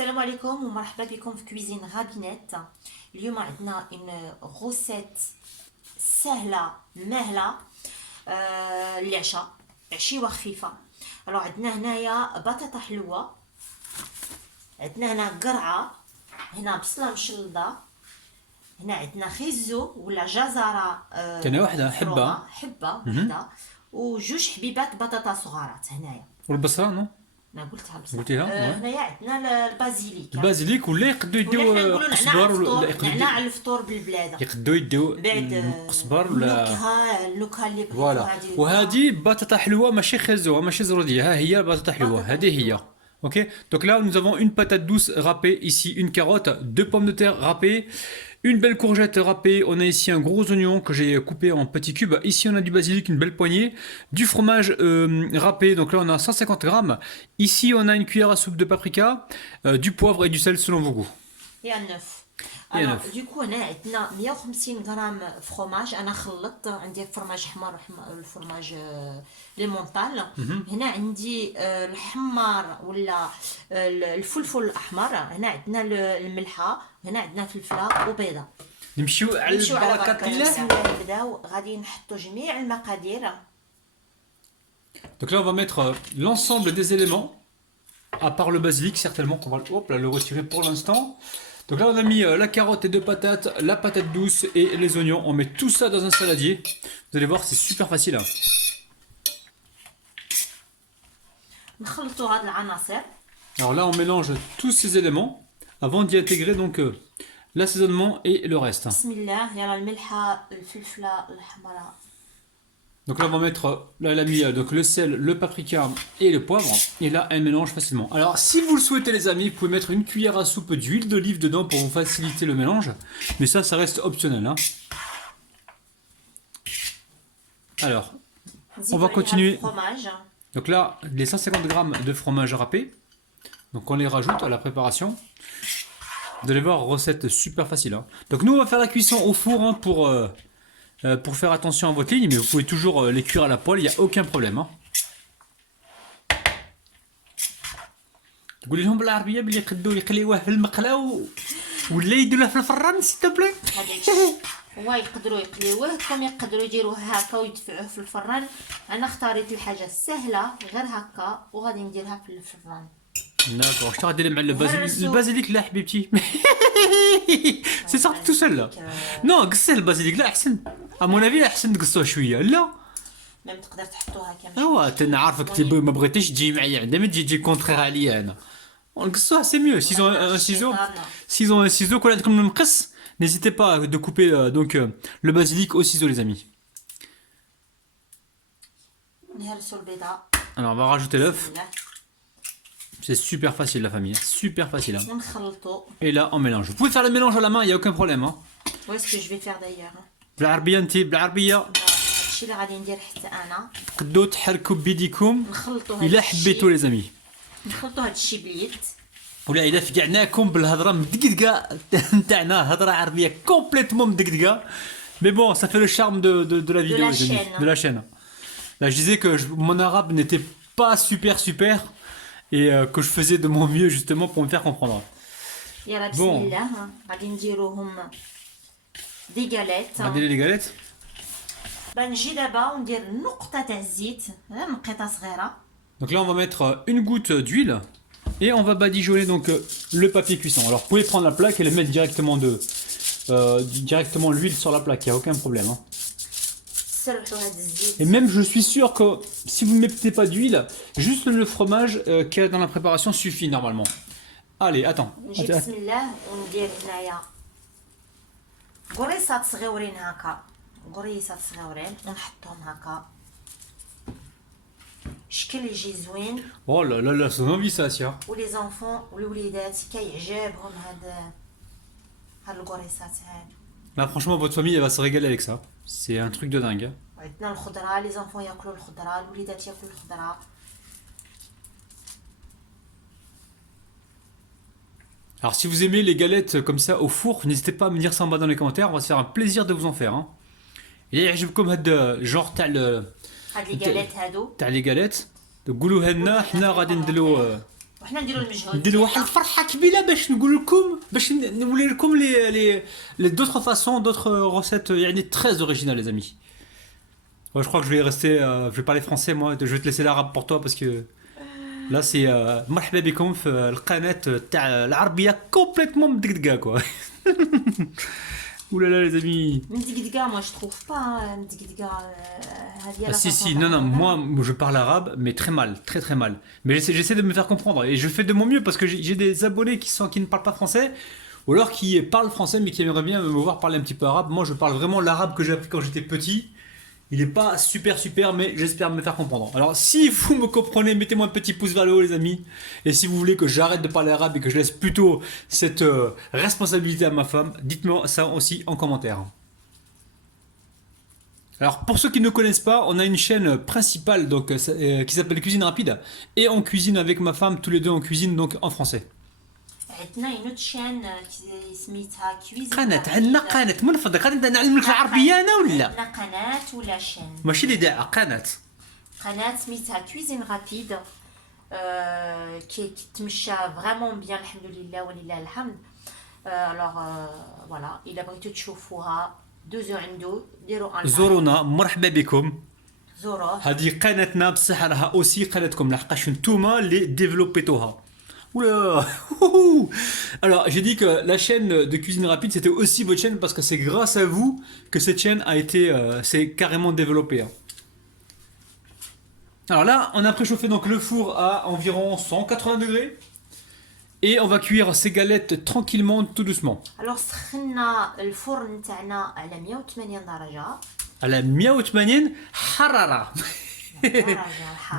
السلام عليكم ومرحبا بكم في كويزين غابينيت. اليوم عندنا ان غوسيت سهله ماهله للعشاء، عشيوه خفيفه. عندنا هنايا بطاطا حلوه، عندنا هنا قرعه، هنا بصله مشلضه، هنا عندنا خيزو ولا جزره كان واحده حبه وحده وجوج حبيبات بطاطا صغارات هنايا. والبصره نو انا قلتها بصح قلتيها هنايا عندنا البازيليك. البازيليك ولا يقدروا يديو قزبر ولا نعناع على الفطور بالبلاده، يقدروا يديو بعد قزبر ولا النكهه اللي فوالا. وهذه بطاطا حلوه ماشي خزوه ماشي زروديه، ها هي بطاطا حلوه هذه هي. Ok, donc là nous avons une patate douce râpée, ici une carotte, deux pommes de terre râpées, une belle courgette râpée, on a ici un gros oignon que j'ai coupé en petits cubes, ici on a du basilic, une belle poignée, du fromage râpé, donc là on a 150 grammes, ici on a une cuillère à soupe de paprika, du poivre et du sel selon vos goûts. هي النف. هي نف. دوكو هنا عندنا 150 غرام فروماج، انا خلطت، عندي فرماج حمر والفرماج لي مونطال. هنا عندي الحمار ولا الفلفل الاحمر، هنا عندنا الملحه، هنا عندنا فلفله وبيضه. نمشيو على البركه الله. نبداو غادي نحطوا جميع المقادير. Donc là on va mettre l'ensemble des éléments, à part le basilic certainement qu'on va le retirer pour l'instant. Donc là on a mis la carotte et deux patates, la patate douce et les oignons. On met tout ça dans un saladier. Vous allez voir, c'est super facile. Hein. نخلطوا هاد العناصر. Alors là on mélange tous ces éléments avant d'y intégrer donc l'assaisonnement et le reste. بسم الله. يلا الملحه، الفلفله الحمراء. Donc là on va mettre, là elle a mis donc le sel, le paprika et le poivre, et là elle mélange facilement. Alors si vous le souhaitez les amis, vous pouvez mettre une cuillère à soupe d'huile d'olive dedans pour vous faciliter le mélange, mais ça reste optionnel. Hein. Alors, on va continuer. Donc là, les 150 grammes de fromage râpé, donc on les rajoute à la préparation. Vous allez voir, recette super facile. Hein. Donc nous on va faire la cuisson au four hein, pour faire attention à votre ligne, mais vous pouvez toujours les cuire à la poêle, il n'y a aucun problème. Hein. تقولي لهم بالعربيه بلي يقدوا يقليوه في المقله ولا يديروه في الفران سيتو بلي. هو يقدروا يقليوه كما يقدروا يديروه هكا ويدفعوه في الفران. انا اختاريت الحاجه السهله غير هكا وغادي نديرها في الفران. D'accord, je t'aurais dit le basilic là, حبيبتي. C'est sorti tout seul là. Non, قصيه البازيليك لا احسن. À mon avis احسن تقصوه شويه. لا. ما تقدر تحطوها كامل. ايوا انا عارفك تبغي ما بغيتيش تجي معايا عندما تجي كونترير عليا انا. نقصوها c'est mieux. S'ils ont un ciseau كون عندكم المقص, n'hésitez pas de couper donc le basilic au ciseau les amis. نهرسوا البيضه. Alors on va rajouter l'œuf. C'est super facile la famille, super facile. Hein. Et là on mélange. Vous pouvez faire le mélange à la main, il n'y a aucun problème. Hein. Ouais, ce que je vais faire d'ailleurs. بالعربية انت بالعربية. هادشي اللي غادي ندير حتى انا. قدو تحركوا بيديكم إلا حبيتوا لي زامي. نخلطوا هادشي بليد. ولا إلا فقعناكم بالهضرة مدقدقة نتاعنا هضرة عربية كومبليتمون مدقدقة. Mais bon, ça fait le charme de la vidéo, de la chaîne. Là je disais que mon arabe n'était pas super. Et que je faisais de mon mieux justement pour me faire comprendre. Bon. Des galettes. Regardez les galettes. Donc là on va mettre une goutte d'huile et on va badigeonner donc le papier cuisson. Alors vous pouvez prendre la plaque et le mettre directement l'huile sur la plaque, il n'y a aucun problème. Hein. Et même je suis sûr que si vous ne mettez pas d'huile, juste le fromage qu'il y a dans la préparation suffit normalement. Allez, attends. Oh là là là, ça donne envie ça, Sia. ولي زونفون والوليدات كيعجبهم هاد القريصات هاد. Là franchement votre famille elle va se régaler avec ça. C'est un truc de dingue. عندنا الخضره، لي زونفون ياكلوا الخضره، الوليدات ياكلوا الخضره. Alors si vous aimez les galettes comme ça au four, n'hésitez pas à me dire ça en bas dans les commentaires, on va se faire un plaisir de vous en faire. Hein. Et يعجبكم هاد genre تاع هاد لي غاليت هادو. تاع لي galettes. قولوا لنا حنا غادي نديرو وحنا نديروا المجهود نديروا واحد الفرحه كبيره باش نقول لكم باش نولي لكم les d'autres façons d'autres recettes يعني très originales les amis. Ouais, je crois que je vais rester je vais parler français moi, je vais te laisser l'arabe pour toi parce que là c'est مرحبا بكم في القناه تاع العربيه complètement مدقدقه quoi. Ouh là là les amis. مدقدقه moi je trouve pas مدقدقه هذه Ah, si, non, non, moi je parle arabe, mais très mal, très très mal. Mais j'essaie de me faire comprendre et je fais de mon mieux parce que j'ai des abonnés qui ne parlent pas français ou alors qui parlent français mais qui aimeraient bien me voir parler un petit peu arabe. Moi je parle vraiment l'arabe que j'ai appris quand j'étais petit. Il n'est pas super mais j'espère me faire comprendre. Alors si vous me comprenez, mettez-moi un petit pouce vers le haut les amis. Et si vous voulez que j'arrête de parler arabe et que je laisse plutôt cette responsabilité à ma femme, dites-moi ça aussi en commentaire. Alors pour ceux qui ne connaissent pas, on a une chaîne principale donc, qui s'appelle Cuisine Rapide. Et on cuisine avec ma femme, tous les deux on cuisine donc en français. عندنا ينوت شان سميتها كويزين عندنا قناة من فضلك غادي نعلمك العربية أنا ولا؟ عندنا قناة ولا شان ماشي اللي داعي قناة سميتها كويزين رابيد كي تمشى فريمون بيان الحمد لله ولله الحمد الوغ فوالا الا بغيتو تشوفوها دوزو عنده ديروا زورونا مرحبا بكم زوروه هذه قناتنا بصح راها اوسي قناتكم لحقاش نتوما اللي ديفلوبيتوها. Oula. Alors j'ai dit que la chaîne de Cuisine Rapide c'était aussi votre chaîne parce que c'est grâce à vous que cette chaîne a été s'est carrément développée. Alors là on a préchauffé donc le four à environ 180 degrés et on va cuire ces galettes tranquillement tout doucement. Alors سخنا الفرن نتاعنا على 180 درجة على 180 حرارة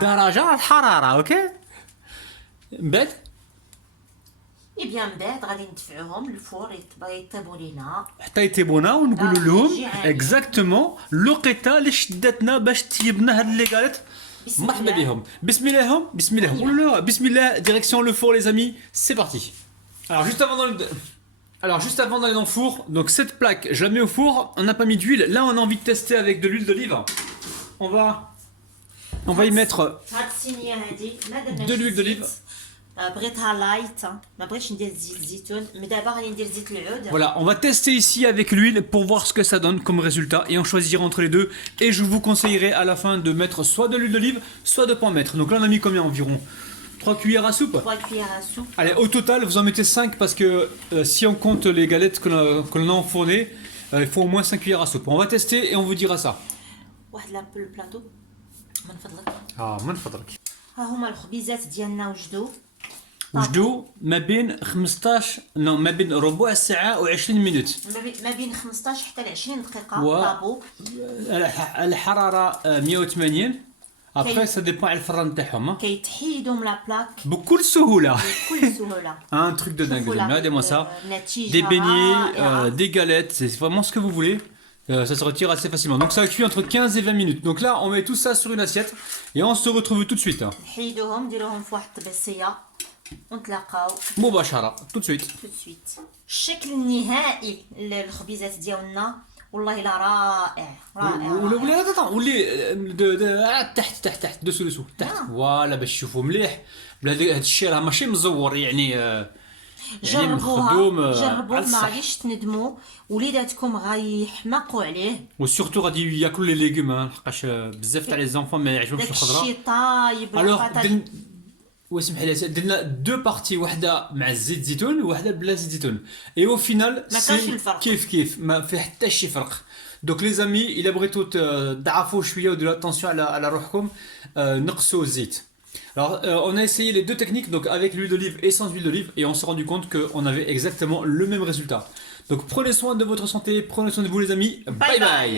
درجة الحرارة اوكي بعد اي بيان من بعد غادي ندفعوهم الفور يطيبوا لينا حتى يطيبونا ونقولوا لهم اكزاكتومون لقيته اللي شدتنا باش طيبنا هاد لي غاليت مرحبا بهم بسم الله بسم الله ولا بسم الله ديريكسيون لو four les amis c'est parti. Alors juste avant d'aller dans le four, donc cette plaque je la mets au four, on n'a pas mis d'huile, là on a envie de tester avec de l'huile d'olive. On va y mettre de l'huile d'olive. بغيتها لايت ما بغيتش ندير زيت الزيتون مي دابا غادي ندير زيت العود. Voilà, on va tester ici avec l'huile pour voir ce que ça donne comme résultat et on choisira entre les deux et je vous conseillerais à la fin de mettre soit de l'huile d'olive soit de pas en mettre. Donc là on a mis combien environ 3 cuillères à soupe. 3 cuillères à soupe. Allez, au total vous en mettez 5 parce que si on compte les galettes que l'on a enfournées, il faut au moins 5 cuillères à soupe. On va tester et on vous dira ça. واحد البلاطو من فضلك. من فضلك. ها هما الخبيزات ديالنا وجدوا وجدوا ما بين 15 ما بين ربع ساعة و20 مينوت ما بين 15 حتى ل 20 دقيقة طابو الحرارة 180 ابخي سا ديبون على الفران تاعهم كيتحيدوا من لا بلاك بكل سهولة بكل سهولة un truc de dingue. Regardez-moi ça, des beignets, des galettes, c'est vraiment ce que vous voulez. Ça se retire assez facilement. Donc ça cuit entre 15 et 20 minutes. Donc là on met tout ça sur une assiette et on se retrouve tout de suite. نحيدوهم نديروهم في واحد الطبسية ونتلاقاو مباشرة tout de suite. الشكل النهائي للخبيزات ديالنا والله لا رائع ولا ولي تحت دسو تحت فوالا باش تشوفوا مليح بلا هذا الشيء راه ماشي مزور يعني جربوه ما غاديش تندموا وليداتكم غيحماقوا عليه وسورتو غادي ياكلوا لي ليغوم لحقاش بزاف تاع لي زونفون ما يعجبهمش الخضره. داكشي طايب البطاطا واسمح لي درنا دو بارتي وحده مع زيت زيتون وحده بلا زيت زيتون اي او فينال كيف ما في حتى شي فرق. دونك لي زامي الا بغيتو تضعفوا شويه وديروا اتونسيون على روحكم نقصوا الزيت. Alors on a essayé les deux techniques donc avec l'huile d'olive et sans huile d'olive et on s'est rendu compte qu'on avait exactement le même résultat. Donc prenez soin de votre santé, prenez soin de vous les amis, bye bye.